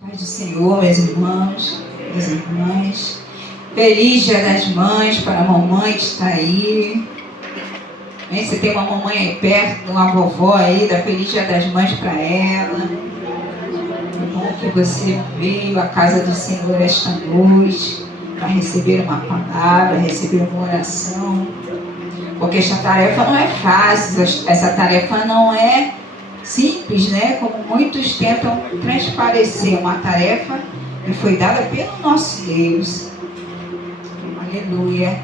Paz do Senhor, meus irmãos, minhas irmãs. Feliz Dia das Mães para a mamãe que está aí. Você tem uma mamãe aí perto, uma vovó aí, dá Feliz Dia das Mães para ela. É bom que você veio à casa do Senhor esta noite para receber uma palavra, receber uma oração. Porque esta tarefa não é fácil, essa tarefa não é simples, né? Como muitos tentam transparecer, uma tarefa que foi dada pelo nosso Deus. Aleluia.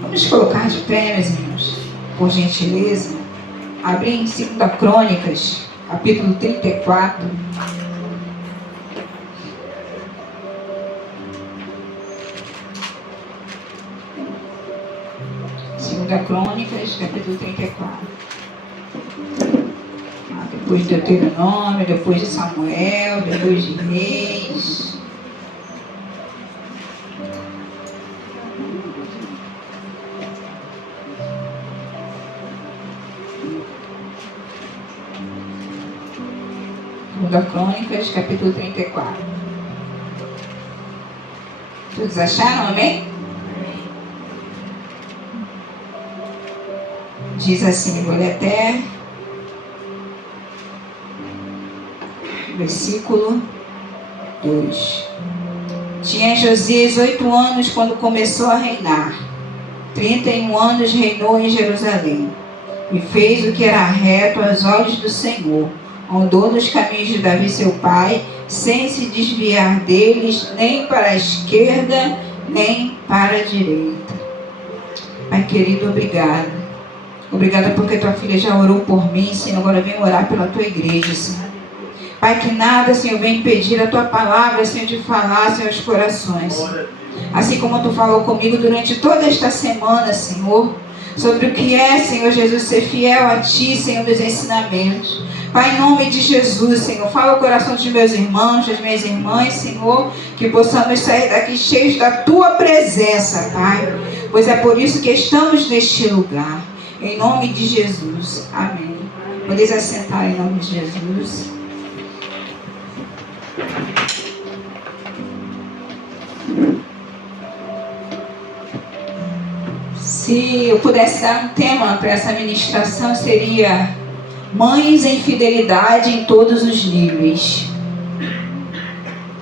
Vamos colocar de pé, meus irmãos, por gentileza. Abrir em 2 Crônicas, capítulo 34. Crônicas, capítulo 34. Depois de Deuteronômio, depois de Samuel, depois de Reis. Segunda Crônicas, capítulo 34. Todos acharam, amém? Diz assim, vou ler até versículo 2. Tinha Josias 8 anos quando começou a reinar. 31 anos reinou em Jerusalém. E fez o que era reto aos olhos do Senhor. Andou nos caminhos de Davi seu pai, sem se desviar deles, nem para a esquerda, nem para a direita. Pai querido, obrigado. Obrigada porque tua filha já orou por mim, Senhor. Agora vem orar pela tua igreja, Senhor. Pai, que nada, Senhor, vem impedir a tua palavra, Senhor, de falar, Senhor, aos corações. Assim como tu falou comigo durante toda esta semana, Senhor, sobre o que é, Senhor Jesus, ser fiel a ti, Senhor, nos ensinamentos. Pai, em nome de Jesus, Senhor, fala o coração dos meus irmãos, das minhas irmãs, Senhor, que possamos sair daqui cheios da tua presença, Pai, pois é por isso que estamos neste lugar. Em nome de Jesus. Amém. Podeis assentar em nome de Jesus. Se eu pudesse dar um tema para essa ministração, seria mães em fidelidade em todos os níveis.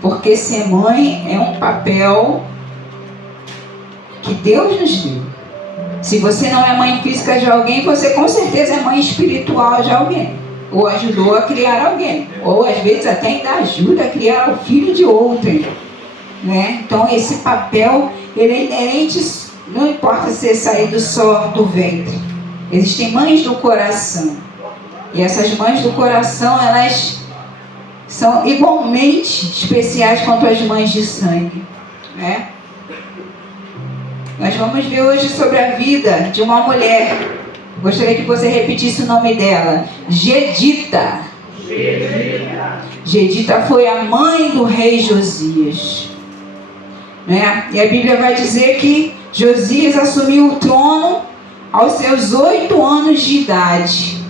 Porque ser mãe é um papel que Deus nos deu. Se você não é mãe física de alguém, você com certeza é mãe espiritual de alguém. Ou ajudou a criar alguém. Ou às vezes até ainda ajuda a criar o filho de outrem. Né? Então esse papel, ele é inerente, não importa se é saído só do ventre. Existem mães do coração. E essas mães do coração, elas são igualmente especiais quanto as mães de sangue. Né? Nós vamos ver hoje sobre a vida de uma mulher. Gostaria que você repetisse o nome dela. Jedida. Jedida foi a mãe do rei Josias. Né? E a Bíblia vai dizer que Josias assumiu o trono aos seus 8 anos de idade.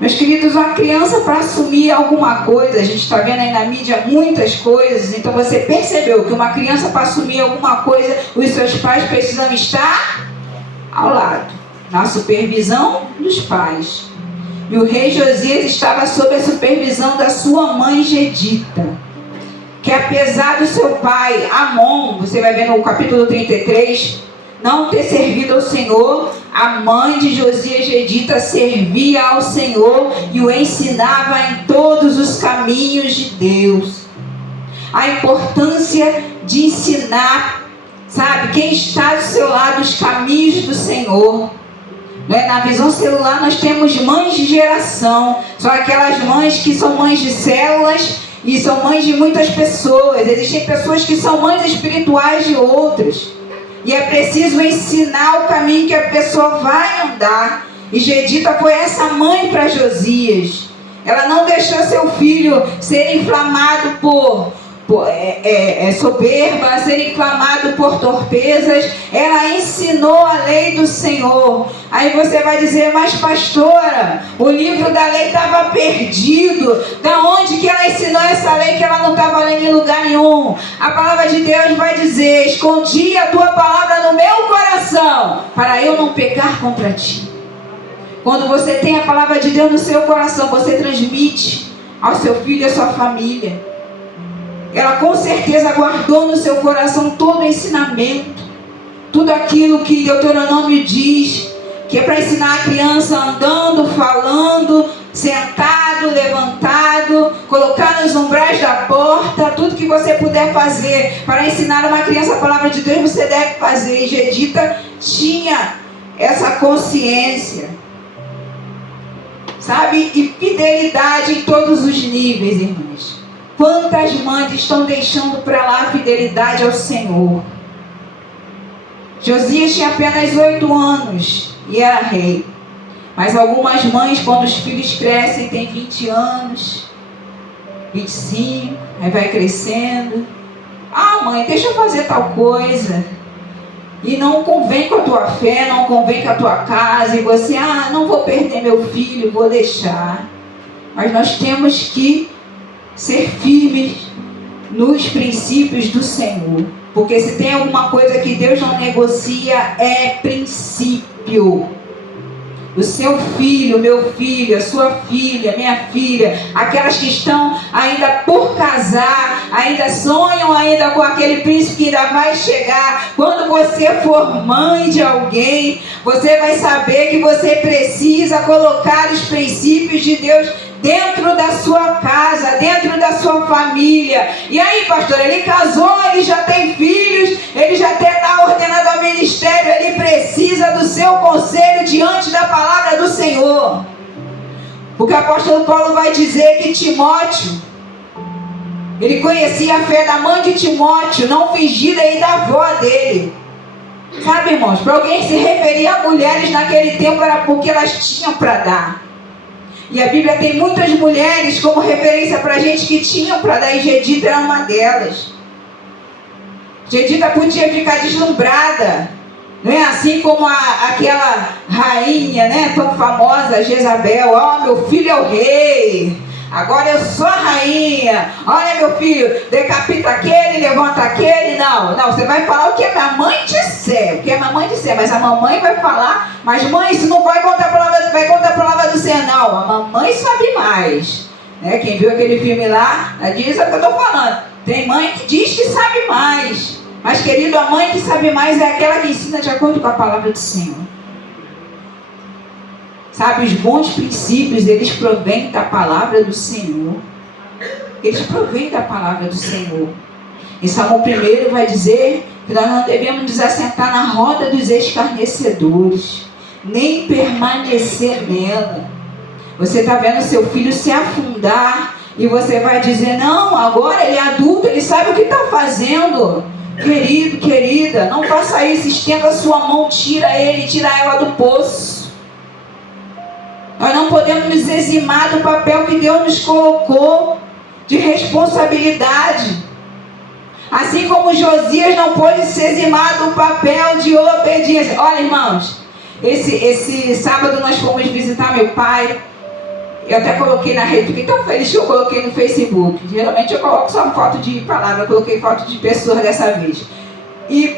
Meus queridos, uma criança para assumir alguma coisa, a gente está vendo aí na mídia muitas coisas, então você percebeu que uma criança para assumir alguma coisa, os seus pais precisam estar ao lado, na supervisão dos pais. E o rei Josias estava sob a supervisão da sua mãe Jedida, que apesar do seu pai Amon, você vai ver no capítulo 33, não ter servido ao Senhor, a mãe de Josias, Jedida, servia ao Senhor e o ensinava em todos os caminhos de Deus. A importância de ensinar, sabe, quem está do seu lado, os caminhos do Senhor. Né? Na visão celular nós temos mães de geração, são aquelas mães que são mães de células e são mães de muitas pessoas. Existem pessoas que são mães espirituais de outras. E é preciso ensinar o caminho que a pessoa vai andar. E Jedida foi essa mãe para Josias. Ela não deixou seu filho ser inflamado por soberba, a ser inflamado por torpezas. Ela ensinou a lei do Senhor. Aí você vai dizer, mas pastora, o livro da lei estava perdido. Da onde que ela ensinou essa lei que ela não estava lendo em lugar nenhum? A palavra de Deus vai dizer, escondi a tua palavra no meu coração, para eu não pecar contra ti. Quando você tem a palavra de Deus no seu coração, você transmite ao seu filho e à sua família. Ela com certeza guardou no seu coração todo o ensinamento, tudo aquilo que Deuteronômio diz, que é para ensinar a criança andando, falando, sentado, levantado, colocar nos umbrais da porta, tudo que você puder fazer para ensinar uma criança a palavra de Deus, você deve fazer. E Jedita tinha essa consciência, sabe? E fidelidade em todos os níveis, irmãos. Quantas mães estão deixando para lá a fidelidade ao Senhor? Josias tinha apenas 8 anos e era rei. Mas algumas mães, quando os filhos crescem, têm 20 anos, 25, aí vai crescendo. Ah, mãe, deixa eu fazer tal coisa. E não convém com a tua fé, não convém com a tua casa. E você, não vou perder meu filho, vou deixar. Mas nós temos que ser firmes nos princípios do Senhor. Porque se tem alguma coisa que Deus não negocia, é princípio. O seu filho, meu filho, a sua filha, minha filha, aquelas que estão ainda por casar, ainda sonham ainda com aquele príncipe que ainda vai chegar. Quando você for mãe de alguém, você vai saber que você precisa colocar os princípios de Deus dentro da sua casa, dentro da sua família. E aí, pastor, ele casou, ele já tem filhos, ele já está ordenado ao ministério, ele precisa do seu conselho diante da palavra do Senhor. Porque o apóstolo Paulo vai dizer que Timóteo, ele conhecia a fé da mãe de Timóteo, não fingida, e da avó dele. Sabe, irmãos, para alguém se referir a mulheres naquele tempo era porque elas tinham para dar. E a Bíblia tem muitas mulheres como referência para a gente que tinham para dar, e Jedita era uma delas. Jedita podia ficar deslumbrada, não é? Assim como aquela rainha, né, tão famosa, Jezabel. Meu filho é o rei, agora eu sou a rainha. Olha, meu filho, decapita aquele, levanta aquele. Não, você vai falar o que a mamãe disser, mas a mamãe vai falar. Mas mãe, isso não vai contar a palavra do Senhor, não. A mamãe sabe mais, né? Quem viu aquele filme lá, diz o que eu estou falando. Tem mãe que diz que sabe mais, mas querido, a mãe que sabe mais é aquela que ensina de acordo com a palavra do Senhor. Sabe, os bons princípios, eles provêm da palavra do Senhor. Eles provêm da palavra do Senhor. Em Salmo 1 vai dizer que nós não devemos nos assentar na roda dos escarnecedores, nem permanecer nela. Você está vendo seu filho se afundar e você vai dizer, não, agora ele é adulto, ele sabe o que está fazendo. Querido, querida, não faça isso, estenda a sua mão, tira ela do poço. Nós não podemos nos eximar do papel que Deus nos colocou de responsabilidade. Assim como Josias não pôde se eximar do papel de obediência. Olha, irmãos, esse sábado nós fomos visitar meu pai. Eu até coloquei na rede, fiquei tão feliz que eu coloquei no Facebook. Geralmente eu coloco só foto de palavra, eu coloquei foto de pessoas dessa vez. E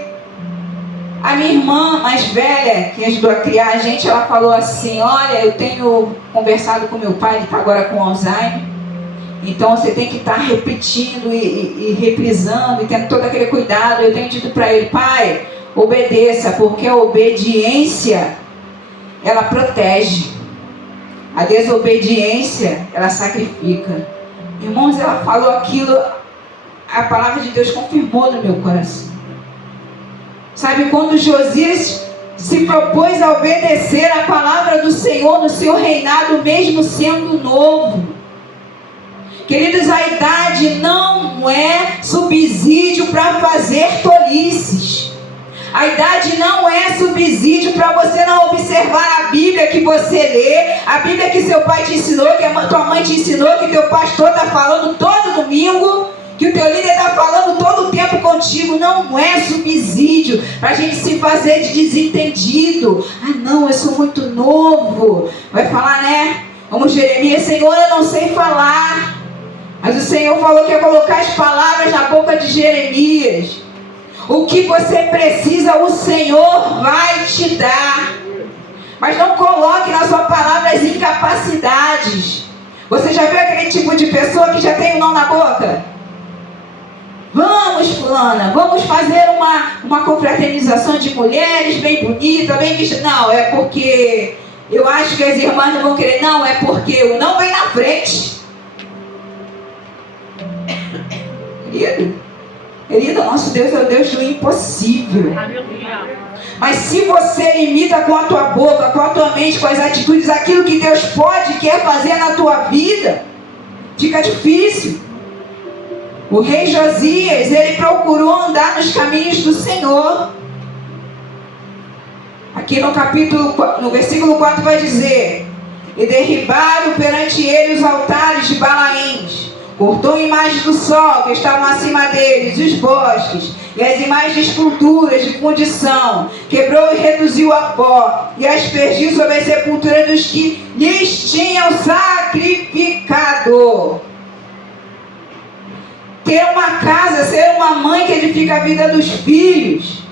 a minha irmã mais velha, que ajudou a criar a gente, ela falou assim, olha, eu tenho conversado com meu pai, ele está agora com Alzheimer, então você tem que estar repetindo e reprisando e tendo todo aquele cuidado. Eu tenho dito para ele, pai, obedeça, porque a obediência, ela protege. A desobediência, ela sacrifica. Irmãos, ela falou aquilo, a palavra de Deus confirmou no meu coração. Sabe, quando Josias se propôs a obedecer a palavra do Senhor no seu reinado, mesmo sendo novo. Queridos, a idade não é subsídio para fazer tolices. A idade não é subsídio para você não observar a Bíblia que você lê, a Bíblia que seu pai te ensinou, que a tua mãe te ensinou, que teu pastor está falando todo domingo, que que o teu líder está falando todo o tempo contigo, não é subsídio para a gente se fazer de desentendido. Ah não, eu sou muito novo. Vai falar, né? Como Jeremias, Senhor, eu não sei falar. Mas o Senhor falou que ia colocar as palavras na boca de Jeremias. O que você precisa, o Senhor vai te dar. Mas não coloque na sua palavra as incapacidades. Você já viu aquele tipo de pessoa que já tem um não na boca? Vamos, fulana, vamos fazer uma confraternização de mulheres bem bonita, bem vestida. Não, é porque eu acho que as irmãs não vão querer. Não, é porque o não vem na frente. Querido, nosso Deus é o Deus do impossível. Mas se você limita com a tua boca, com a tua mente, com as atitudes, aquilo que Deus pode e quer fazer na tua vida, fica difícil. O rei Josias, ele procurou andar nos caminhos do Senhor. Aqui no versículo 4 vai dizer: e derribaram perante ele os altares de Balaíns, cortou imagens do sol que estavam acima deles, os bosques, e as imagens de esculturas de fundição, quebrou e reduziu a pó, e aspergiu sobre a sepultura dos que lhes tinham sacrificado. Ter uma casa, ser uma mãe que edifica a vida dos filhos,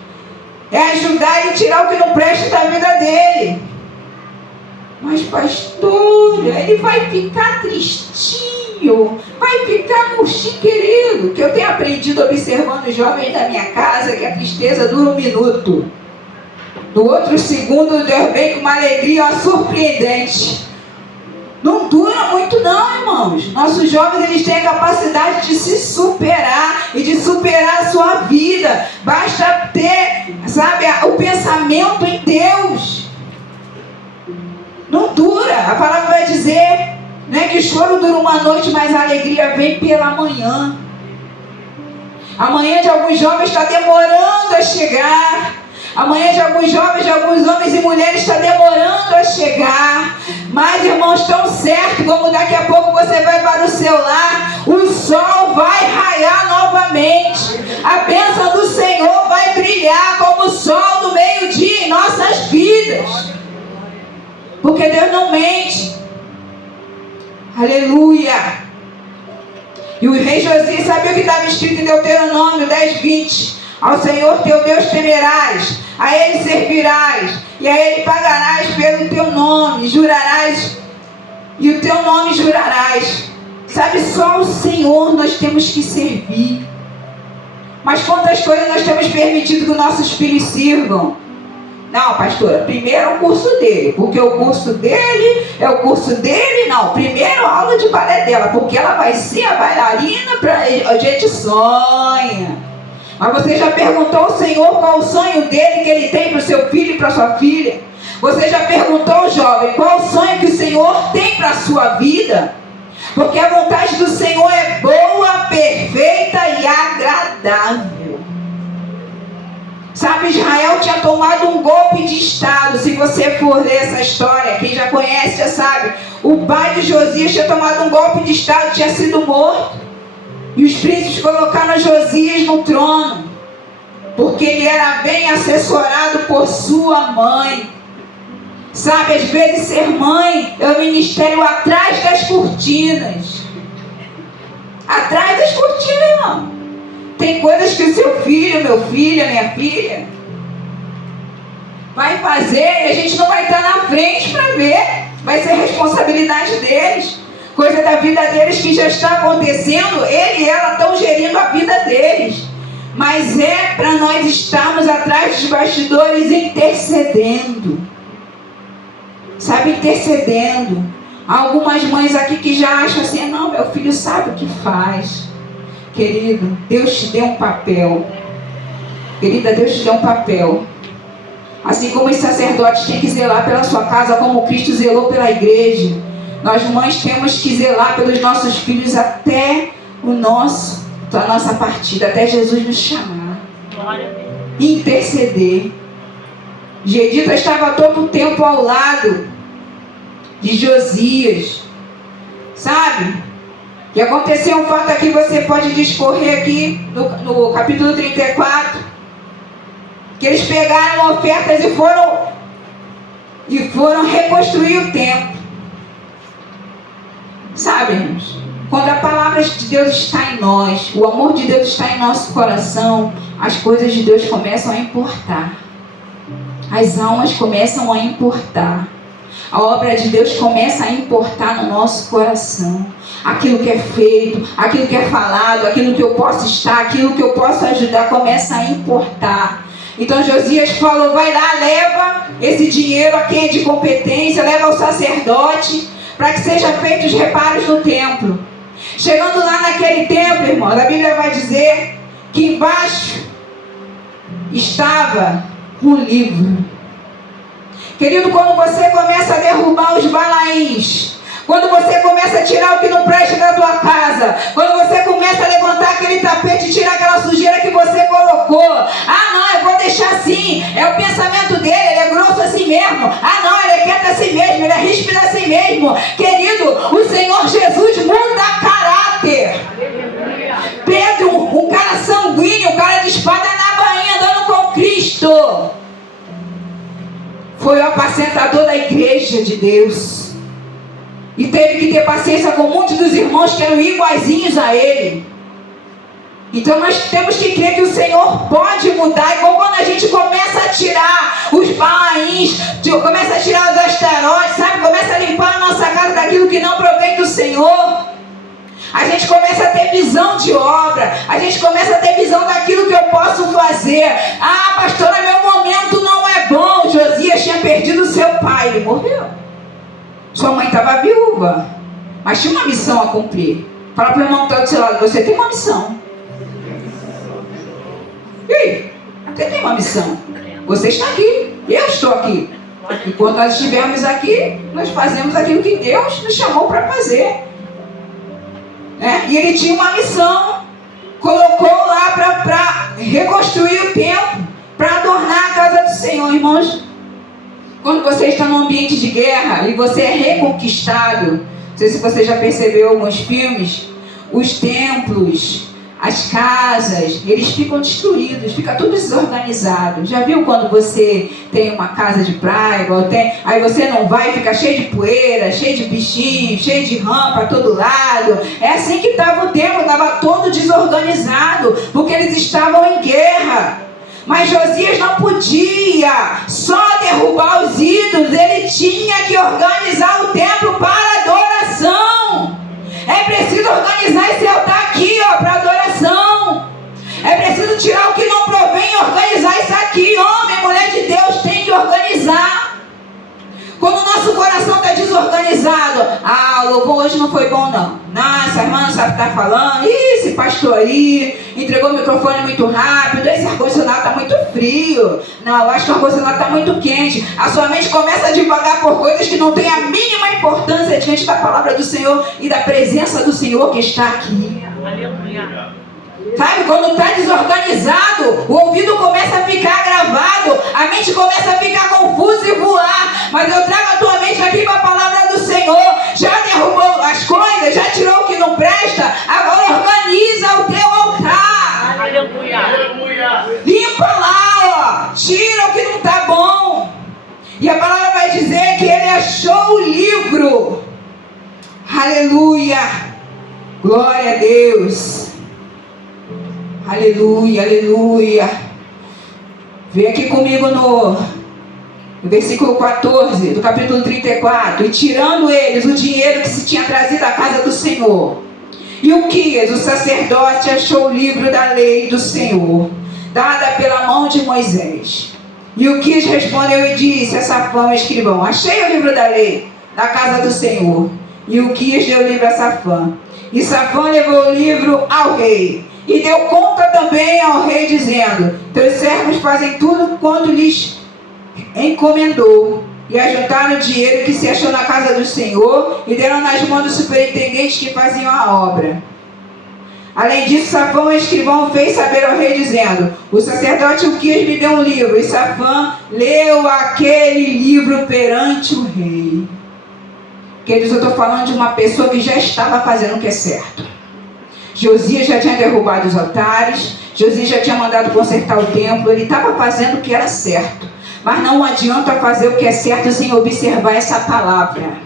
é ajudar e tirar o que não presta da vida dele. Mas pastor, ele vai ficar tristinho, vai ficar murchinho, querido. Que eu tenho aprendido observando os jovens da minha casa, que a tristeza dura um minuto. No outro segundo, Deus vem com uma alegria surpreendente. Não dura muito não, irmãos. Nossos jovens, eles têm a capacidade de se superar e de superar a sua vida. Basta ter, sabe, o pensamento em Deus. Não dura. A palavra vai dizer, né, que o choro dura uma noite, mas a alegria vem pela manhã. A manhã de alguns jovens está demorando a chegar. Amanhã de alguns jovens, de alguns homens e mulheres está demorando a chegar. Mas, irmãos, tão certo como daqui a pouco você vai para o seu lar, o sol vai raiar novamente. A bênção do Senhor vai brilhar como o sol do meio-dia em nossas vidas. Porque Deus não mente. Aleluia. E o rei Josias sabia o que estava escrito em Deuteronômio 10:20. Ao Senhor teu Deus temerás, a Ele servirás, e a Ele pagarás pelo teu nome, jurarás, e o teu nome jurarás. Sabe, só o Senhor nós temos que servir. Mas quantas coisas nós temos permitido que nossos filhos sirvam? Não, pastora, primeiro o curso dele, porque o curso dele é o curso dele. Não, primeiro a aula de balé dela, porque ela vai ser a bailarina para a gente sonha. Mas você já perguntou ao Senhor qual o sonho dele que ele tem para o seu filho e para a sua filha? Você já perguntou ao jovem qual o sonho que o Senhor tem para a sua vida? Porque a vontade do Senhor é boa, perfeita e agradável. Sabe, Israel tinha tomado um golpe de estado. Se você for ler essa história, quem já conhece já sabe. O pai de Josias tinha tomado um golpe de estado, tinha sido morto. E os príncipes colocaram Josias no trono, porque ele era bem assessorado por sua mãe. Sabe, às vezes ser mãe é o ministério atrás das cortinas. Atrás das cortinas, irmão. Tem coisas que o seu filho, meu filho, a minha filha vai fazer e a gente não vai estar na frente para ver. Vai ser responsabilidade deles. Coisa da vida deles que já está acontecendo. Ele e ela estão gerindo a vida deles. Mas é para nós estarmos atrás dos bastidores intercedendo. Sabe, intercedendo. Há algumas mães aqui que já acham assim: não, meu filho sabe o que faz. Querido, Deus te deu um papel. Querida, Deus te deu um papel. Assim como os sacerdotes têm que zelar pela sua casa, como Cristo zelou pela igreja, nós mães temos que zelar pelos nossos filhos até a nossa partida, até Jesus nos chamar. E interceder. Gedita estava todo o tempo ao lado de Josias. Sabe? E aconteceu um fato aqui, você pode discorrer aqui no capítulo 34, que eles pegaram ofertas e foram reconstruir o templo. Sabe, irmãos? Quando a palavra de Deus está em nós, o amor de Deus está em nosso coração, as coisas de Deus começam a importar. As almas começam a importar. A obra de Deus começa a importar no nosso coração. Aquilo que é feito, aquilo que é falado, aquilo que eu posso estar, aquilo que eu posso ajudar, começa a importar. Então Josias falou, vai lá, leva esse dinheiro a quem é de competência, leva ao sacerdote, para que sejam feitos os reparos no templo. Chegando lá naquele templo, irmão, a Bíblia vai dizer que embaixo estava um livro. Querido, quando você começa a derrubar os balaíns, quando você começa a tirar o que não presta da tua casa, quando você começa a levantar aquele tapete e tirar aquela sujeira que você colocou, ah não, eu vou deixar assim, é o pensamento dele, ele é grosso assim mesmo, ah não, ele é quieto assim mesmo, ele é ríspido assim mesmo. Querido, o Senhor Jesus muda caráter. Pedro, um cara sanguíneo, um cara de espada na bainha, andando com Cristo, foi o apacentador da igreja de Deus. E teve que ter paciência com muitos dos irmãos que eram iguaizinhos a ele. Então nós temos que crer que o Senhor pode mudar. Igual quando a gente começa a tirar os balaíns, começa a tirar os astarotes, sabe? Começa a limpar a nossa casa daquilo que não provém do Senhor. A gente começa a ter visão de obra. A gente começa a ter visão daquilo que eu posso fazer. Ah, pastora, meu momento não é bom. Josias tinha perdido seu pai, ele morreu. Sua mãe estava viúva, mas tinha uma missão a cumprir. Fala para o irmão que está do seu lado, você tem uma missão. E aí? Você tem uma missão. Você está aqui, eu estou aqui. E quando nós estivermos aqui, nós fazemos aquilo que Deus nos chamou para fazer. E ele tinha uma missão, colocou lá para reconstruir o templo, para adornar a casa do Senhor, irmãos. Quando você está num ambiente de guerra e você é reconquistado, não sei se você já percebeu alguns filmes, os templos, as casas, eles ficam destruídos, fica tudo desorganizado. Já viu quando você tem uma casa de praia, aí você não vai, fica cheio de poeira, cheio de bichinho, cheio de rã para todo lado? É assim que estava o templo, estava todo desorganizado, porque eles estavam em guerra. Mas Josias não podia só derrubar os ídolos, ele tinha que organizar o templo para adoração. É preciso organizar esse altar aqui, para adoração. É preciso tirar o que não provém e organizar isso aqui. Homem, mulher de Deus, tem que organizar. Quando o nosso coração está desorganizado, o louvor hoje não foi bom não. Não, essa irmã não sabe o que está falando. Esse pastor aí entregou o microfone muito rápido. Esse ar-condicionado está muito frio. Não, eu acho que o ar-condicionado está muito quente. A sua mente começa a divagar por coisas que não têm a mínima importância diante da palavra do Senhor e da presença do Senhor que está aqui. Aleluia. Sabe, quando está desorganizado, o ouvido começa a ficar agravado, a mente começa a ficar confusa e voar. Mas eu trago a tua mente aqui para a palavra do Senhor. Já derrubou as coisas, já tirou o que não presta, agora organiza o teu altar. Aleluia. Limpa lá, tira o que não está bom. E a palavra vai dizer que ele achou o livro. Aleluia. Glória a Deus. Aleluia, aleluia. Vem aqui comigo no versículo 14 do capítulo 34. E tirando eles o dinheiro que se tinha trazido à casa do Senhor, e Uquias, o sacerdote, achou o livro da lei do Senhor, dada pela mão de Moisés. E Uquias respondeu e disse a Safã, o escrivão: achei o livro da lei da casa do Senhor. E Uquias deu o livro a Safã. E Safã levou o livro ao rei. E deu conta também ao rei, dizendo: teus servos fazem tudo quanto lhes encomendou. E ajuntaram o dinheiro que se achou na casa do Senhor e deram nas mãos dos superintendentes que faziam a obra. Além disso, Safã, o escrivão, fez saber ao rei, dizendo: o sacerdote Uquias me deu um livro. E Safã leu aquele livro perante o rei. Queridos, eu estou falando de uma pessoa que já estava fazendo o que é certo. Josias já tinha derrubado os altares, Josias já tinha mandado consertar o templo, ele estava fazendo o que era certo. Mas não adianta fazer o que é certo sem observar essa palavra.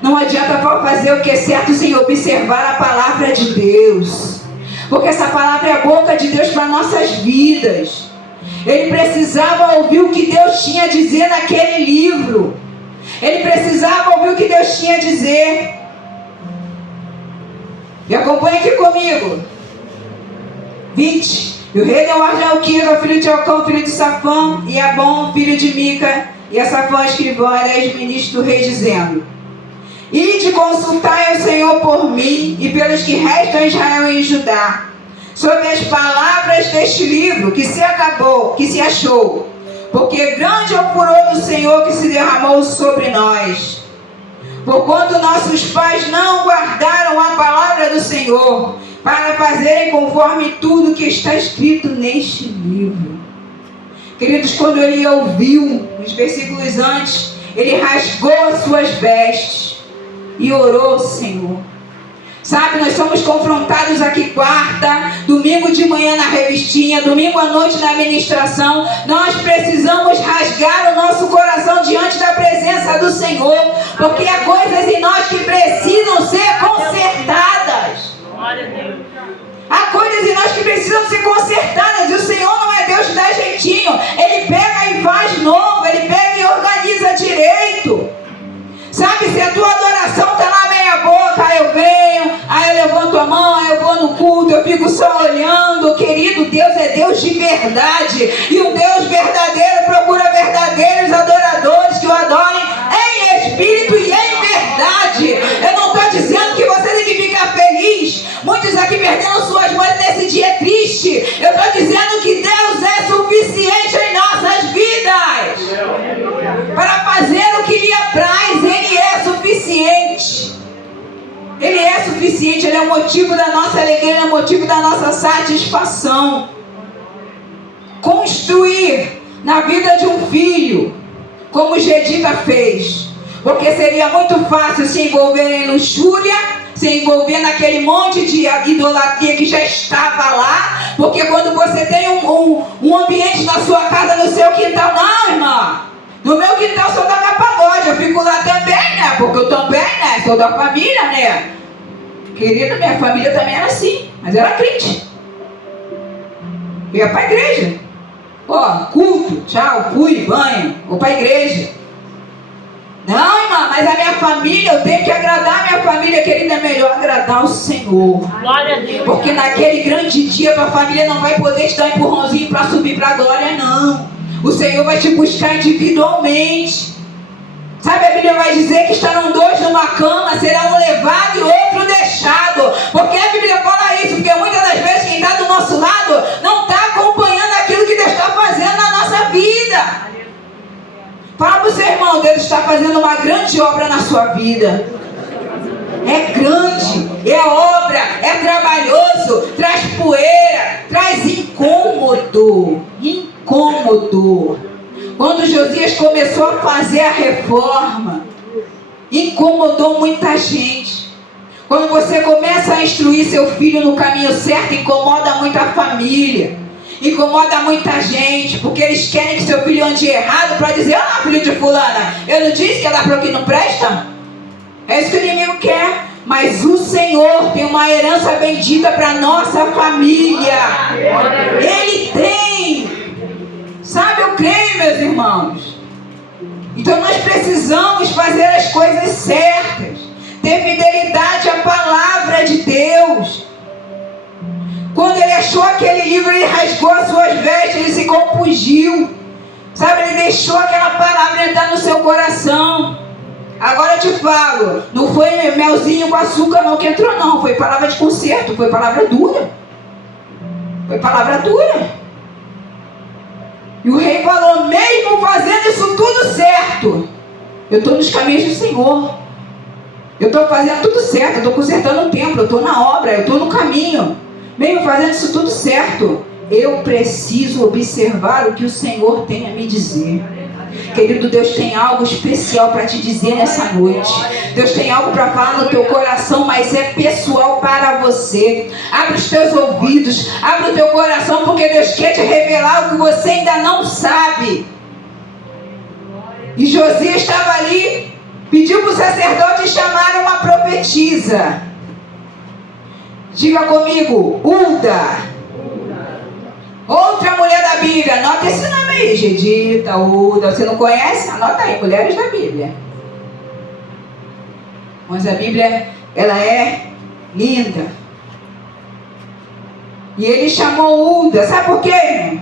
Não adianta fazer o que é certo sem observar a palavra de Deus. Porque essa palavra é a boca de Deus para nossas vidas. Ele precisava ouvir o que Deus tinha a dizer naquele livro. Ele precisava ouvir o que Deus tinha a dizer. E acompanha aqui comigo. 20. E o rei deu ordem ao Quira, filho de Elcão, filho de Safã, e Abom, filho de Mica, e a Safã, escrivão, e 10 ministros do rei, dizendo: Ide consultai ao Senhor por mim e pelos que restam em Israel e em Judá, sobre as palavras deste livro que se acabou, que se achou, porque grande é o furor do Senhor que se derramou sobre nós. Porquanto nossos pais não guardaram a palavra do Senhor, para fazerem conforme tudo que está escrito neste livro. Queridos, quando ele ouviu, nos versículos antes, ele rasgou as suas vestes e orou ao Senhor. Sabe, nós somos confrontados aqui quarta, domingo de manhã na revistinha, domingo à noite na administração. Nós precisamos rasgar o nosso coração diante da presença do Senhor, porque há coisas em nós que precisam ser consertadas. Há coisas em nós que precisam ser consertadas, e o Senhor não é Deus que dá jeitinho. Ele pega e faz novo, ele pega e organiza direito. Sabe, se a tua adoração está lá meia boca, aí eu venho, aí eu levanto a mão, aí eu vou no culto, eu fico só olhando. Querido, Deus é Deus de verdade, e um Deus verdadeiro procura verdadeiros adoradores que o adorem em espírito e em verdade. Eu não estou dizendo que você tem que ficar feliz. Muitos aqui perdendo suas mães nesse dia triste. Eu estou dizendo que Deus é suficiente em nossas vidas para fazer o que lhe apraz. Ele é suficiente. Ele é suficiente. Ele é o motivo da nossa alegria, ele é o motivo da nossa satisfação. Construir na vida de um filho, como Jedida fez, porque seria muito fácil se envolver em luxúria, se envolver naquele monte de idolatria que já estava lá. Porque quando você tem um ambiente na sua casa, no seu quintal, não, irmã, no meu quintal só dá pagode, eu fico lá também, né? Porque eu também, né? Sou da família, né? Querida, minha família também era assim, mas era crente. Eu ia para a igreja. Ó, culto, tchau, fui, banho, vou para a igreja. Não, irmã, mas a minha família, eu tenho que agradar a minha família, querida, é melhor agradar o Senhor. Glória a Deus. Porque naquele grande dia tua família não vai poder te dar um empurrãozinho para subir para a glória, não. O Senhor vai te buscar individualmente. Sabe, a Bíblia vai dizer que estarão dois numa cama, será um levado e outro deixado. Porque a Bíblia fala isso, porque muitas das vezes quem está do nosso lado não está acompanhando aquilo que Deus está fazendo na nossa vida. Fala para o seu irmão, Deus está fazendo uma grande obra na sua vida. É grande, é obra, é trabalhoso, traz poeira, traz incômodo. Incômodo. Quando Josias começou a fazer a reforma, incomodou muita gente. Quando você começa a instruir seu filho no caminho certo, incomoda muita família, incomoda muita gente, porque eles querem que seu filho ande errado para dizer: ah, filho de fulana, eu não disse que ela para o que não presta? É isso que o inimigo quer. Mas o Senhor tem uma herança bendita para nossa família. Ele tem. Sabe, eu creio, meus irmãos. Então nós precisamos fazer as coisas certas, ter fidelidade à palavra de Deus. Quando ele achou aquele livro, ele rasgou as suas vestes, ele se compungiu. Sabe, ele deixou aquela palavra entrar no seu coração. Agora eu te falo, não foi melzinho com açúcar não que entrou, não. Foi palavra de conserto, foi palavra dura. Foi palavra dura. E o rei falou: mesmo fazendo isso tudo certo, eu estou nos caminhos do Senhor. Eu estou fazendo tudo certo, eu estou consertando o templo, eu estou na obra, eu estou no caminho. Mesmo fazendo isso tudo certo, eu preciso observar o que o Senhor tem a me dizer. Querido, Deus tem algo especial para te dizer nessa noite. Deus tem algo para falar no teu coração, mas é pessoal para você. Abre os teus ouvidos, abre o teu coração, porque Deus quer te revelar o que você ainda não sabe. E Josias estava ali, pediu para o sacerdote chamar uma profetisa. Diga comigo, Hulda. Outra mulher da Bíblia, anota esse nome aí, Gedita, Hulda. Você não conhece? Anota aí, mulheres da Bíblia. Mas a Bíblia, ela é linda. E ele chamou Hulda, sabe por quê?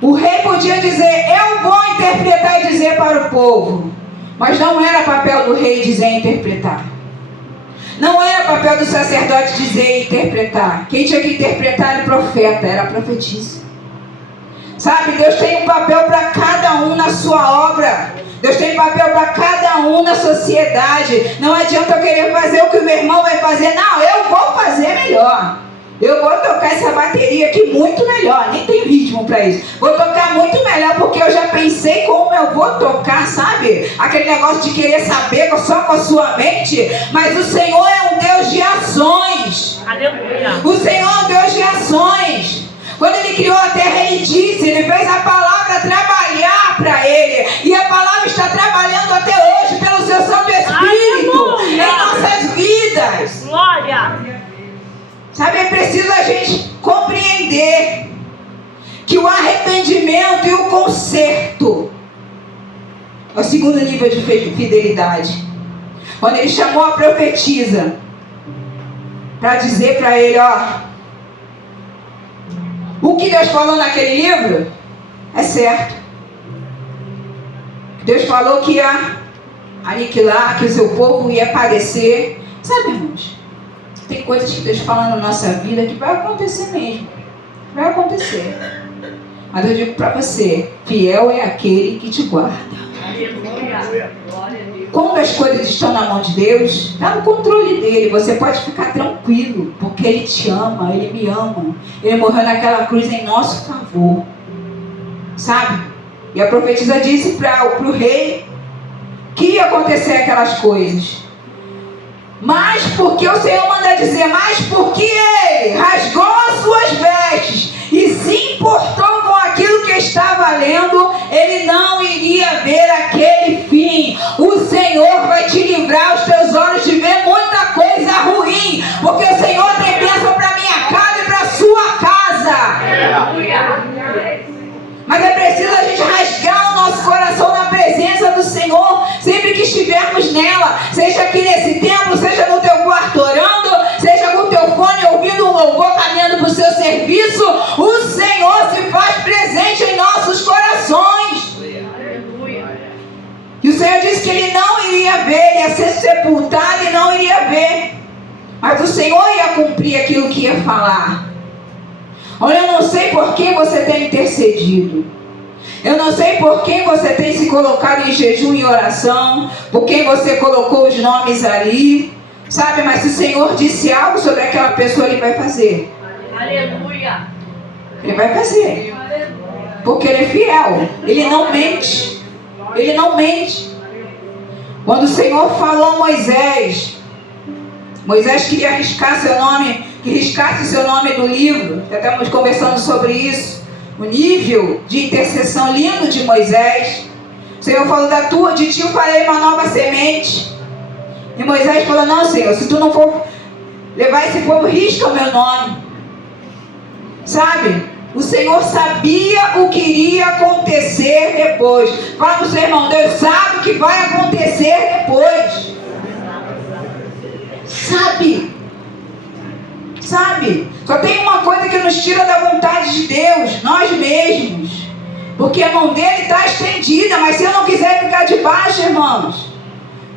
O rei podia dizer, eu vou interpretar e dizer para o povo. Mas não era papel do rei dizer e interpretar. Não era papel do sacerdote dizer e interpretar. Quem tinha que interpretar era o profeta, era a profetisa. Sabe, Deus tem um papel para cada um na sua obra. Deus tem papel para cada um na sociedade. Não adianta eu querer fazer o que o meu irmão vai fazer. Não, eu vou fazer melhor. Eu vou tocar essa bateria aqui muito melhor. Nem tem ritmo para isso. Vou tocar muito melhor porque eu já pensei como eu vou tocar, sabe? Aquele negócio de querer saber só com a sua mente. Mas o Senhor é um Deus de ações. Aleluia. O Senhor é um Deus de ações. Quando Ele criou a terra, Ele disse, Ele fez a palavra trabalhar para Ele. E a palavra está trabalhando até hoje pelo Seu Santo Espírito. Aleluia. Em nossas vidas. Glória. Sabe, é preciso a gente compreender que o arrependimento e o conserto é o segundo nível de fidelidade. Quando ele chamou a profetisa para dizer para ele, ó, o que Deus falou naquele livro é certo. Deus falou que ia aniquilar, que o seu povo ia padecer. Sabe, irmãos? Tem coisas que Deus fala na nossa vida que vai acontecer mesmo. Vai acontecer. Mas eu digo para você, fiel é aquele que te guarda. Quando as coisas estão na mão de Deus, está no controle dele. Você pode ficar tranquilo, porque Ele te ama, Ele me ama. Ele morreu naquela cruz em nosso favor. Sabe? E a profetisa disse para o rei que ia acontecer aquelas coisas. Mas porque o Senhor manda dizer, mas porque ele rasgou as suas vestes e se importou com aquilo que estava lendo, ele não iria ver aquele fim. O Senhor vai te livrar os teus olhos de ver muita coisa ruim, porque o Senhor tem bênção para minha casa e para a sua casa. Mas é preciso a gente rasgar o nosso coração na presença do Senhor, sempre que estivermos nela, seja aqui nesse templo, seja no teu quarto orando, seja com o teu fone ouvindo um louvor, caminhando para o seu serviço. O Senhor se faz presente em nossos corações. E o Senhor disse que Ele não iria ver, ia ser sepultado e não iria ver, mas o Senhor ia cumprir aquilo que ia falar. Olha, eu não sei por que você tem intercedido. Eu não sei por quem você tem se colocado em jejum e oração, por quem você colocou os nomes ali, sabe? Mas se o Senhor disse algo sobre aquela pessoa, Ele vai fazer. Aleluia. Ele vai fazer. Porque Ele é fiel. Ele não mente. Ele não mente. Quando o Senhor falou a Moisés, Moisés queria arriscar seu nome, que riscasse seu nome do livro. Já estamos conversando sobre isso. O nível de intercessão lindo de Moisés. O Senhor falou, de ti eu farei uma nova semente. E Moisés falou, não, Senhor, se tu não for levar esse povo, risca o meu nome. Sabe? O Senhor sabia o que iria acontecer depois. Fala para o seu irmão, Deus sabe o que vai acontecer depois. Sabe? Só tem uma coisa que nos tira da vontade de Deus, nós mesmos. Porque a mão dele está estendida, mas se eu não quiser ficar debaixo, irmãos,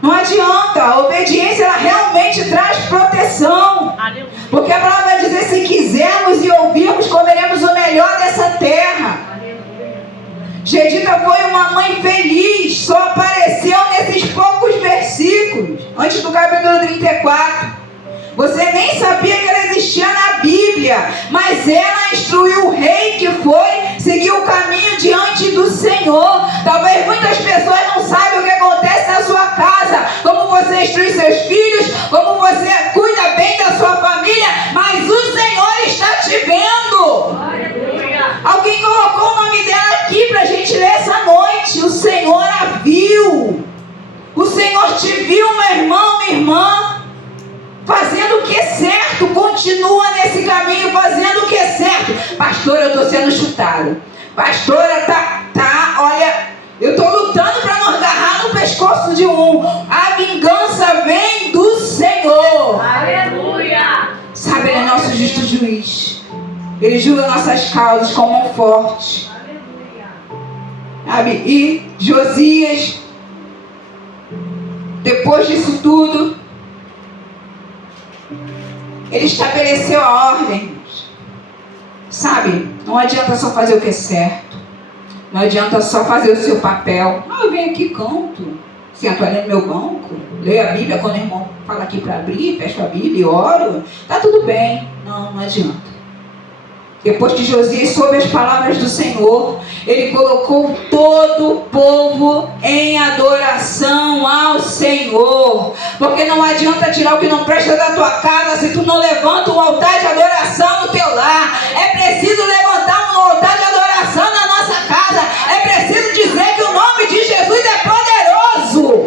não adianta. A obediência, ela realmente traz proteção. Porque a palavra vai dizer, se quisermos e ouvirmos, comeremos o melhor dessa terra. Gedita foi uma mãe feliz, só apareceu nesses poucos versículos, antes do capítulo 34. Você nem sabia que ela existia na Bíblia, mas ela instruiu o rei que foi seguir o caminho diante do Senhor. Talvez muitas pessoas não saibam o que acontece na sua casa, como você instrui seus filhos, como você cuida bem da sua família, mas o Senhor está te vendo. Alguém colocou o nome dela aqui para a gente ler essa noite. O Senhor a viu. O Senhor te viu, meu irmão, minha irmã, fazendo o que é certo. Continua nesse caminho, fazendo o que é certo. Pastora, eu estou sendo chutado. Pastora, olha, eu estou lutando para não agarrar no pescoço de um. A vingança vem do Senhor. Aleluia! Sabe, Ele é nosso justo juiz. Ele julga nossas causas com mão forte. Sabe? E Josias, depois disso tudo, ele estabeleceu a ordem. Sabe? Não adianta só fazer o que é certo. Não adianta só fazer o seu papel. Eu venho aqui, canto, sento ali no meu banco, leio a Bíblia quando o irmão fala aqui para abrir, fecho a Bíblia e oro. Tá tudo bem. Não adianta. Depois que Josias soube as palavras do Senhor, ele colocou todo o povo em adoração ao Senhor. Porque não adianta tirar o que não presta da tua casa se tu não levanta um altar de adoração no teu lar. É preciso levantar um altar de adoração na nossa casa. É preciso dizer que o nome de Jesus é poderoso.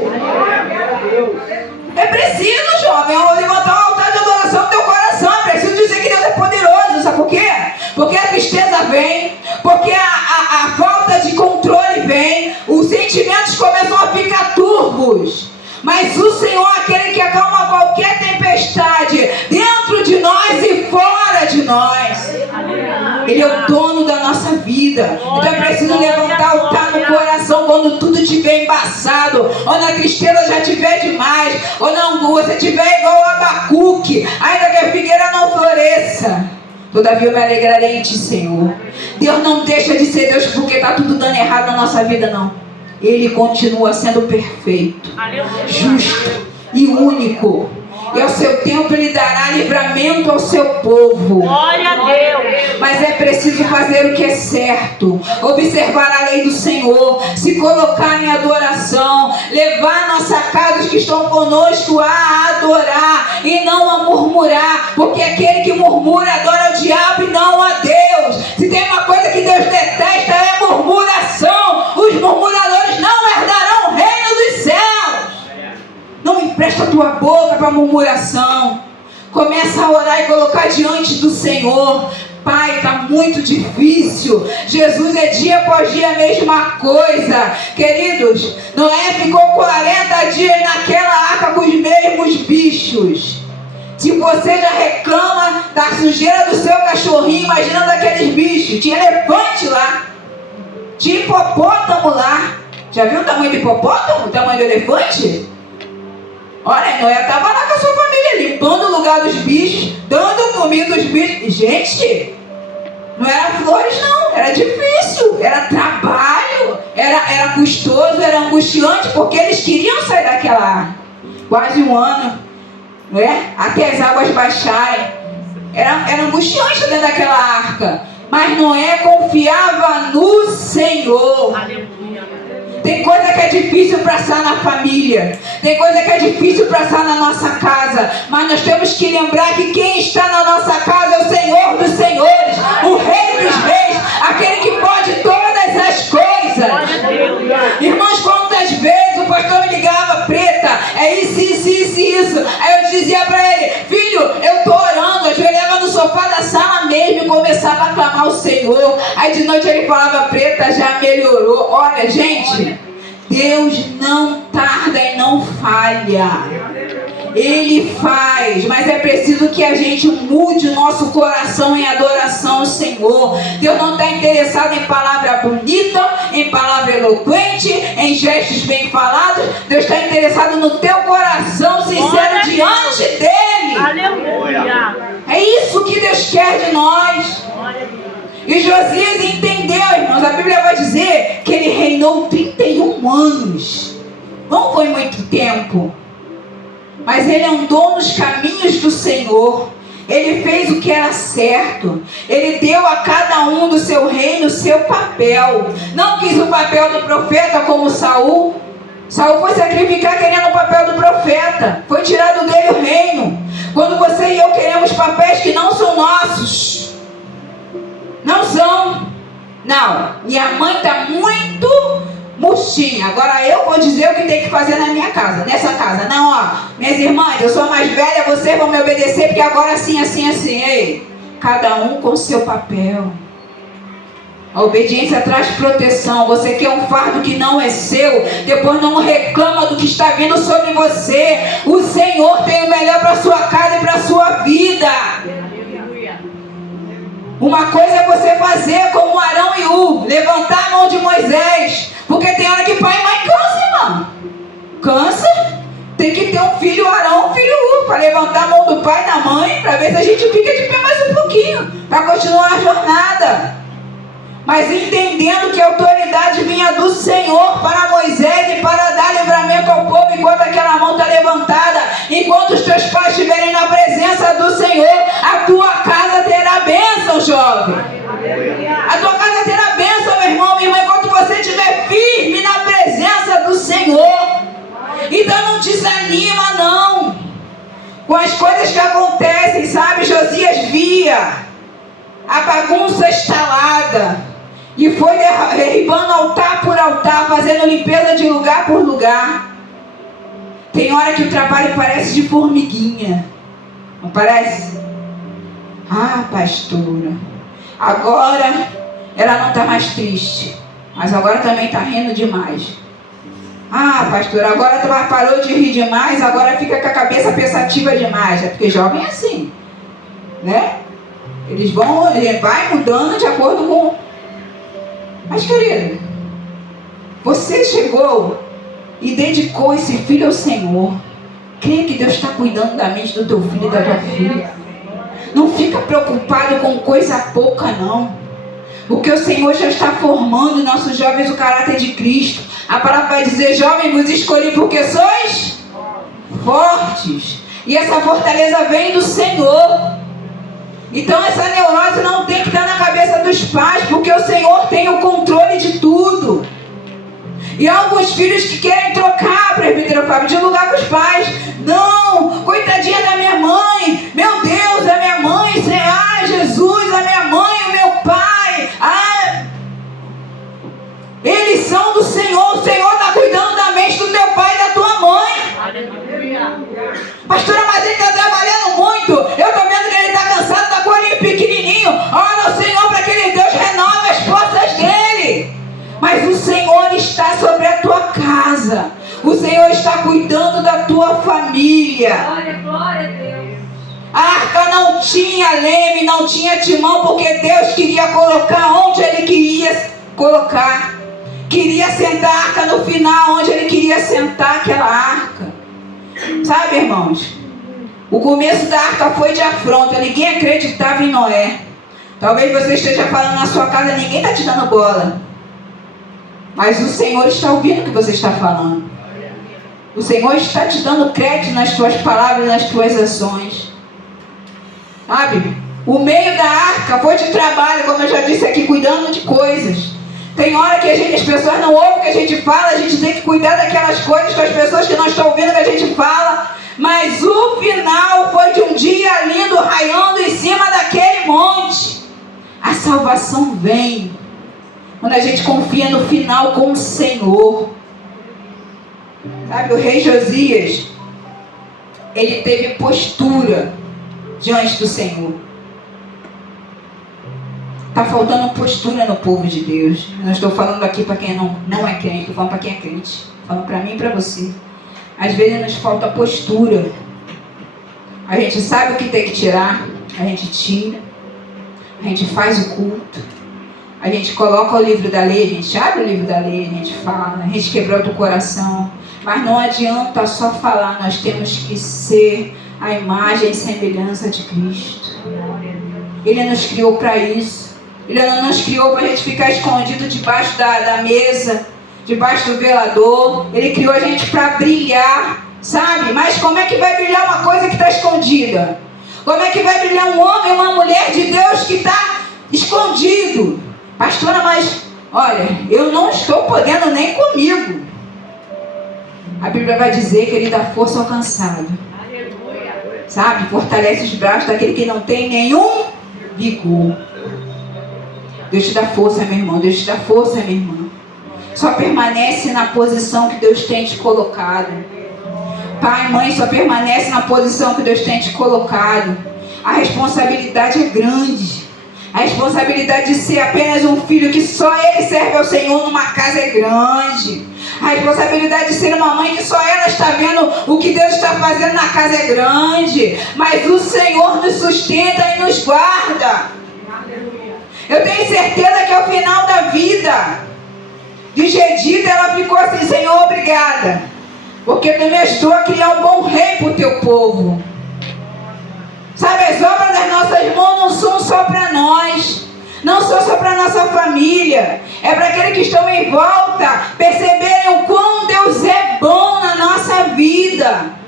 É preciso, jovem, levantar um altar de adoração no teu coração. É preciso dizer que Deus é poderoso. Sabe por quê? Porque a tristeza vem, porque a falta de controle vem, os sentimentos começam a ficar turvos. Mas o Senhor é aquele que acalma qualquer tempestade, dentro de nós e fora de nós. Ele é o dono da nossa vida. Então é preciso levantar o altar no coração quando tudo estiver embaçado, ou na tristeza já estiver demais, ou não, você estiver igual o Abacuque, ainda que a figueira não floresça. Todavia eu me alegrarei em ti, Senhor. Deus não deixa de ser Deus porque está tudo dando errado na nossa vida, não. Ele continua sendo perfeito, justo e único. E ao seu tempo Ele dará livramento ao seu povo. Glória a Deus. Mas é preciso fazer o que é certo, observar a lei do Senhor, se colocar em adoração, levar nossa casa, os que estão conosco, a adorar e não a murmurar, porque aquele que murmura adora o diabo e não a Deus. Se tem uma coisa que Deus detesta é murmuração. Os murmuradores não herdarão o reino dos céus. Não empresta a tua boca para murmuração. Começa a orar e colocar diante do Senhor. Pai, está muito difícil. Jesus é dia após dia a mesma coisa. Queridos, Noé ficou 40 dias naquela arca com os mesmos bichos. Se você já reclama da sujeira do seu cachorrinho, imagina daqueles bichos. Tinha elefante lá, tinha hipopótamo lá. Já viu o tamanho do hipopótamo? O tamanho do elefante? Olha, Noé estava lá com a sua família, limpando o lugar dos bichos, dando comida aos bichos. Gente, não era flores não, era difícil, era trabalho, era custoso, era angustiante, porque eles queriam sair daquela arca. Quase um ano, não é? Até as águas baixarem. Era angustiante dentro daquela arca. Mas Noé confiava no Senhor. Tem coisa que é difícil passar na família. Tem coisa que é difícil passar na nossa casa. Mas nós temos que lembrar que quem está na nossa casa é o Senhor dos Senhores, o Rei dos Reis, aquele que pode todas as coisas. Irmãos, quantas vezes o pastor me ligava, Preta, é isso. Aí eu dizia para ele, filho, eu estou orando, ajoelhava no sofá da sala mesmo e começava a clamar ao Senhor. Aí de noite ele falava, Preta, já melhorou. Olha, gente, Deus não tarda e não falha. Ele faz, mas é preciso que a gente mude o nosso coração em adoração ao Senhor. Deus não está interessado em palavra bonita, em palavra eloquente, em gestos bem falados. Deus está interessado no teu coração sincero diante dele. Aleluia. É isso que Deus quer de nós. E Josias entendeu, irmãos. A Bíblia vai dizer que ele reinou 31 anos. Não foi muito tempo. Mas ele andou nos caminhos do Senhor. Ele fez o que era certo. Ele deu a cada um do seu reino o seu papel. Não quis o papel do profeta como Saul. Saul foi sacrificar querendo o papel do profeta. Foi tirado dele o reino. Quando você e eu queremos papéis que não são nossos. Não são. Não. Minha mãe está muito murchinha. Agora eu vou dizer o que tem que fazer na minha casa. Nessa casa. Não, ó. Minhas irmãs, eu sou mais velha. Vocês vão me obedecer. Porque agora assim, assim, assim. Ei. Cada um com o seu papel. A obediência traz proteção. Você quer um fardo que não é seu, depois não reclama do que está vindo sobre você. O Senhor tem o melhor para a sua casa e para a sua vida. Uma coisa é você fazer como Arão e Ur, levantar a mão de Moisés, porque tem hora que pai e mãe cansa, irmão. Cansa. Tem que ter um filho Arão, um filho Ur, para levantar a mão do pai e da mãe, para ver se a gente fica de pé mais um pouquinho, para continuar a jornada. Mas entendendo que a autoridade vinha do Senhor para Moisés e para dar livramento ao povo enquanto aquela mão está levantada. Enquanto os teus pais estiverem na presença do Senhor, a tua casa terá bênção, jovem. A tua casa terá bênção, meu irmão, minha irmã, enquanto você estiver firme na presença do Senhor. Então não desanima, não, com as coisas que acontecem, sabe? Josias via a bagunça instalada. E foi derribando altar por altar, fazendo limpeza de lugar por lugar. Tem hora que o trabalho parece de formiguinha. Não parece? Ah, pastora, agora ela não está mais triste, mas agora também está rindo demais. Ah, pastora, agora ela parou de rir demais, agora fica com a cabeça pensativa demais. É porque jovem é assim, né? Ele vai mudando de acordo com... Mas, querido, você chegou e dedicou esse filho ao Senhor. Creia que Deus está cuidando da mente do teu filho e da tua filha. Não fica preocupado com coisa pouca, não. Porque o Senhor já está formando em nossos jovens o caráter de Cristo. A palavra vai dizer: jovens, vos escolhi porque sois fortes. E essa fortaleza vem do Senhor. Então essa neurose não tem que estar na cabeça dos pais, porque o Senhor tem o controle de tudo. E há alguns filhos que querem trocar, presbítero Fábio, de lugar com os pais. Não, coitadinha da minha mãe, meu Deus, a minha mãe, ai Jesus, a minha mãe, o meu pai, eles são do Senhor. O Senhor está cuidando da mente do teu pai e da tua mãe. Pastora, mas ele está trabalhando muito, eu estou vendo que ele está cansado, está com o olhinho pequenininho. Ora ao Senhor para que ele, Deus, renove as forças dele. Mas o Senhor está sobre a tua casa. O Senhor está cuidando da tua família. Glória a Deus. A arca não tinha leme, não tinha timão, porque Deus queria colocar onde Ele queria colocar. Queria sentar a arca no final, onde Ele queria sentar aquela arca. Sabe, irmãos? O começo da arca foi de afronta. Ninguém acreditava em Noé. Talvez você esteja falando na sua casa, ninguém está te dando bola. Mas o Senhor está ouvindo o que você está falando. O Senhor está te dando crédito nas tuas palavras, nas tuas ações. Sabe? O meio da arca foi de trabalho, como eu já disse aqui, cuidando de coisas. Tem hora que as pessoas não ouvem o que a gente fala, a gente tem que cuidar daquelas coisas com as pessoas que não estão ouvindo o que a gente fala. Mas o final foi de um dia lindo raiando em cima daquele monte. A salvação vem quando a gente confia no final com o Senhor. Sabe, o rei Josias, ele teve postura diante do Senhor. Está faltando postura no povo de Deus. Eu não estou falando aqui para quem não é crente, estou falando para quem é crente. Estou falando para mim e para você. Às vezes nos falta postura. A gente sabe o que tem que tirar, a gente tira. A gente faz o culto. A gente coloca o livro da lei, a gente abre o livro da lei, a gente fala, a gente quebranta o coração. Mas não adianta só falar, nós temos que ser a imagem e semelhança de Cristo. Ele nos criou para isso. Ele não nos criou para a gente ficar escondido debaixo da mesa, debaixo do velador. Ele criou a gente para brilhar, sabe? Mas como é que vai brilhar uma coisa que está escondida? Como é que vai brilhar um homem, uma mulher de Deus que está escondido? Pastora, mas olha, eu não estou podendo nem comigo. A Bíblia vai dizer que Ele dá força ao cansado. Sabe? Fortalece os braços daquele que não tem nenhum vigor. Deus te dá força, meu irmão. Deus te dá força, minha irmã. Só permanece na posição que Deus tem te colocado. Pai, mãe, só permanece na posição que Deus tem te colocado. A responsabilidade é grande. A responsabilidade de ser apenas um filho que só ele serve ao Senhor numa casa é grande. A responsabilidade de ser uma mãe que só ela está vendo o que Deus está fazendo na casa é grande. Mas o Senhor nos sustenta e nos guarda. Eu tenho certeza que ao final da vida de Gedida ela ficou assim: Senhor, obrigada, porque tu me ajudou a criar um bom rei para o teu povo. Sabe, as obras das nossas mãos não são só para nós, não são só para nossa família, é para aqueles que estão em volta perceberem o quão Deus é bom na nossa vida.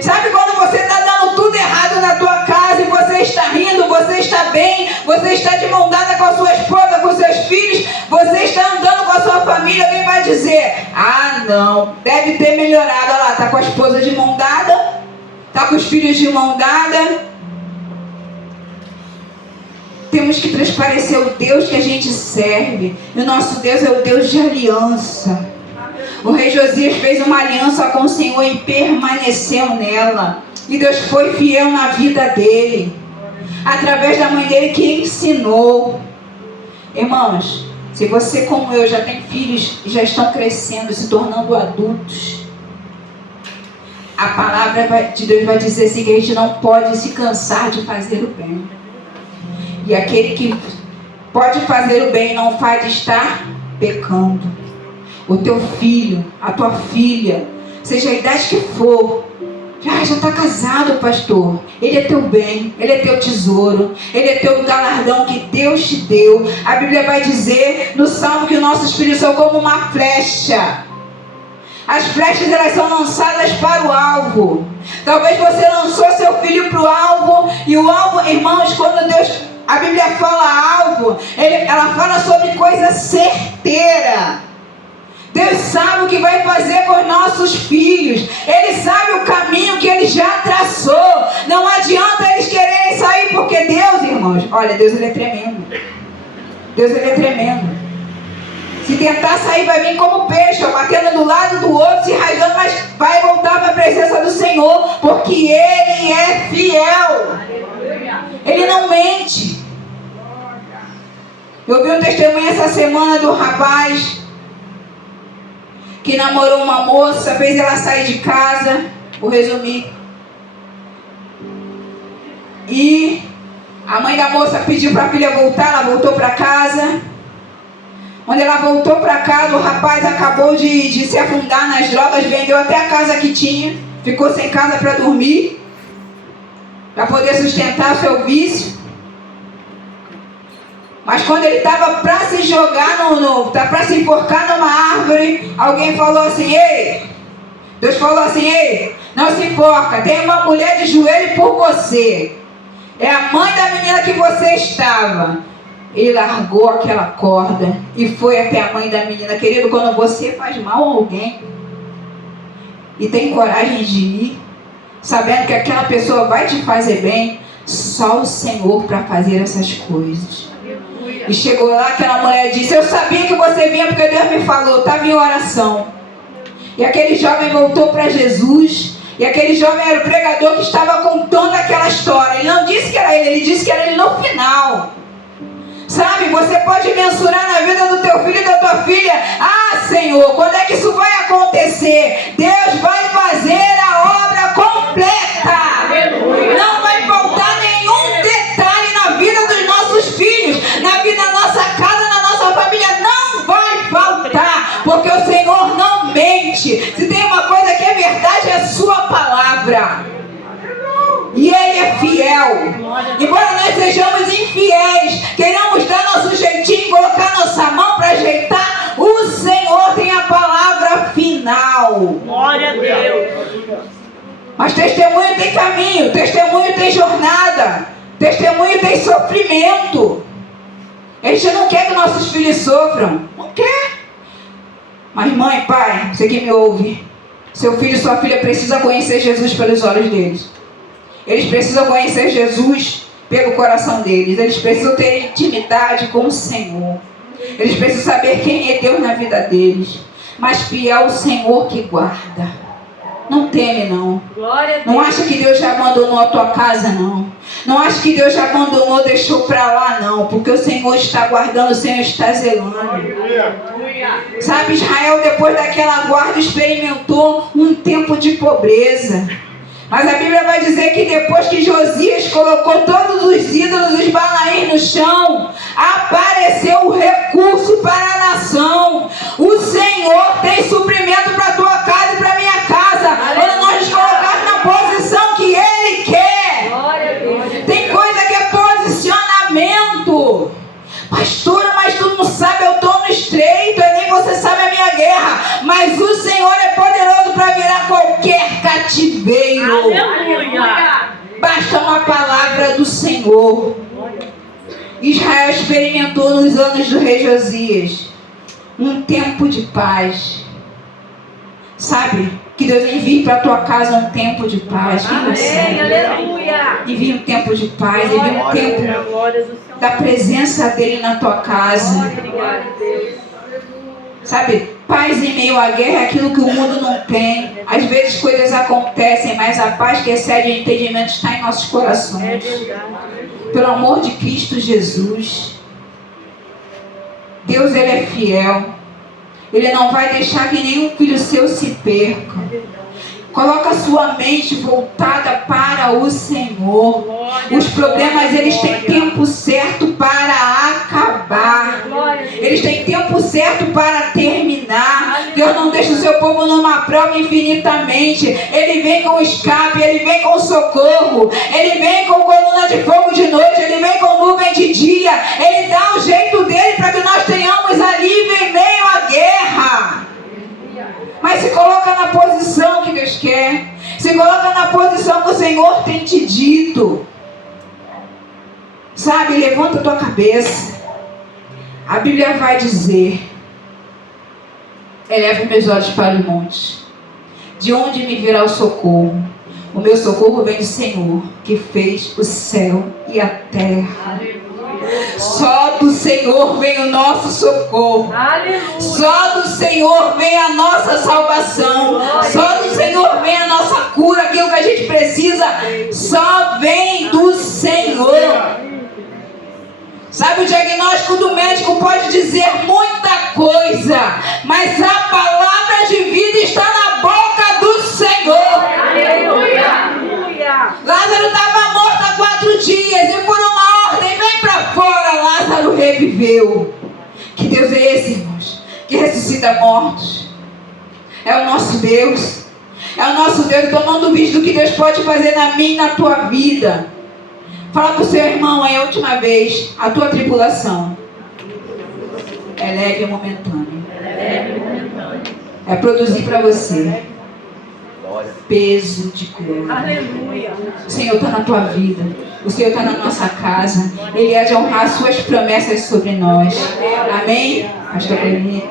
Sabe quando você está dando tudo errado na tua casa e você está rindo, você está bem, você está de mão dada com a sua esposa, com os seus filhos, você está andando com a sua família, alguém vai dizer: ah não, deve ter melhorado. Olha lá, está com a esposa de mão dada, está com os filhos de mão dada. Temos que transparecer o Deus que a gente serve. E o nosso Deus é o Deus de aliança. O rei Josias fez uma aliança com o Senhor e permaneceu nela. E Deus foi fiel na vida dele, através da mãe dele que ensinou. Irmãos, se você como eu já tem filhos e já estão crescendo, se tornando adultos, a palavra de Deus vai dizer assim, que a gente não pode se cansar de fazer o bem. E aquele que pode fazer o bem e não faz, está pecando. O teu filho, a tua filha, seja a idade que for, já está casado, pastor. Ele é teu bem, ele é teu tesouro, ele é teu galardão que Deus te deu. A Bíblia vai dizer no Salmo que os nossos filhos são como uma flecha. As flechas, elas são lançadas para o alvo. Talvez você lançou seu filho para o alvo, e o alvo, irmãos, quando a Bíblia fala alvo, ela fala sobre coisa certeira. Deus sabe o que vai fazer com os nossos filhos. Ele sabe o caminho que Ele já traçou. Não adianta eles quererem sair, porque Deus, irmãos, olha, Deus Ele é tremendo. Deus Ele é tremendo. Se tentar sair, vai vir como peixe, batendo do lado do outro, se rasgando, mas vai voltar para a presença do Senhor, porque Ele é fiel. Ele não mente. Eu vi um testemunho essa semana do rapaz que namorou uma moça, fez ela sair de casa, vou resumir. E a mãe da moça pediu para a filha voltar, ela voltou para casa. Quando ela voltou para casa, o rapaz acabou de se afundar nas drogas, vendeu até a casa que tinha, ficou sem casa para dormir, para poder sustentar seu vício. Mas quando ele estava para se jogar para se enforcar numa árvore, alguém falou assim: ei, Deus falou assim: ei, não se enforca, tem uma mulher de joelho por você, é a mãe da menina que você estava. Ele largou aquela corda e foi até a mãe da menina. Querido, quando você faz mal a alguém e tem coragem de ir, sabendo que aquela pessoa vai te fazer bem, só o Senhor para fazer essas coisas. E chegou lá, aquela mulher disse: eu sabia que você vinha porque Deus me falou, estava em oração. E aquele jovem voltou para Jesus. E aquele jovem era o pregador que estava contando aquela história. Ele não disse que era ele disse que era ele no final. Sabe, você pode mensurar na vida do teu filho e da tua filha: ah, Senhor, quando é que isso vai acontecer? Deus vai fazer a obra completa. Não vai faltar nenhum detalhe na vida dos nossos filhos, na vida da nossa casa, na nossa família. Não vai faltar, porque o Senhor não mente. Se tem uma coisa que é verdade, é a sua palavra. E Ele é fiel. Embora nós sejamos infiéis, queiramos dar nosso jeitinho, colocar nossa mão para ajeitar, o Senhor tem a palavra final. Glória a Deus. Mas testemunho tem caminho, testemunho tem jornada, testemunho tem sofrimento. A gente não quer que nossos filhos sofram, não quer. Mas mãe, pai, você que me ouve, seu filho e sua filha precisam conhecer Jesus pelos olhos deles. Eles precisam conhecer Jesus pelo coração deles. Eles precisam ter intimidade com o Senhor. Eles precisam saber quem é Deus na vida deles. Mas fiel é o Senhor que guarda. Não teme não. Não acha que Deus já abandonou a tua casa não. Não acha que Deus já abandonou, deixou para lá não. Porque o Senhor está guardando, o Senhor está zelando. Sabe, Israel depois daquela guarda experimentou um tempo de pobreza. Mas a Bíblia vai dizer que depois que Josias colocou todos os ídolos, os balaíns no chão, apareceu o recurso para a nação. O Senhor tem suprimento para a tua casa e para a minha casa. Quando nós nos colocarmos na posição que Ele quer. Tem coisa que é posicionamento. Pastora, mas tu não sabe, eu estou no estreito, nem você sabe a minha guerra. Mas o Senhor é poderoso para virar qualquer cativeiro. Aleluia. Basta uma palavra do Senhor. Israel experimentou nos anos do rei Josias um tempo de paz. Sabe? Que Deus envie para a tua casa um tempo de paz. Amém, aleluia. Envie um tempo de paz, envie um tempo da presença dele na tua casa. Sabe? Paz em meio à guerra é aquilo que o mundo não tem. Às vezes coisas acontecem, mas a paz que excede o entendimento está em nossos corações. Pelo amor de Cristo Jesus. Deus, Ele é fiel. Ele não vai deixar que nenhum filho seu se perca. Coloca a sua mente voltada para o Senhor. Os problemas, eles têm tempo certo para acabar. Eles têm tempo certo para terminar. Deus não deixa o seu povo numa prova infinitamente. Ele vem com escape, Ele vem com socorro. Ele vem com coluna de fogo de noite. Ele vem com nuvem de dia. Ele dá o jeito dele para que nós tenhamos alívio em meio à guerra. Mas se coloca na posição que Deus quer. Se coloca na posição que o Senhor tem te dito. Sabe, levanta a tua cabeça. A Bíblia vai dizer: eleva meus olhos para o monte. De onde me virá o socorro? O meu socorro vem do Senhor, que fez o céu e a terra. Só do Senhor vem o nosso socorro. Aleluia. Só do Senhor vem a nossa salvação. Só do Senhor vem a nossa cura. Aquilo que a gente precisa só vem do Senhor. Sabe, o diagnóstico do médico pode dizer muita coisa, mas a palavra de vida está na boca do Senhor. Aleluia. Lázaro estava morto há 4 dias e por uma ordem, vem para fora, Lázaro reviveu. Que Deus é esse, irmãos? Que ressuscita mortos. É o nosso Deus. É o nosso Deus. Então não duvide do que Deus pode fazer na minha e na tua vida. Fala para o seu irmão aí a última vez: a tua tribulação é leve e momentânea. É produzir para você peso de glória. Aleluia. O Senhor está na tua vida. O Senhor está na nossa casa. Ele há de honrar as suas promessas sobre nós. Amém? Pastor Clemente.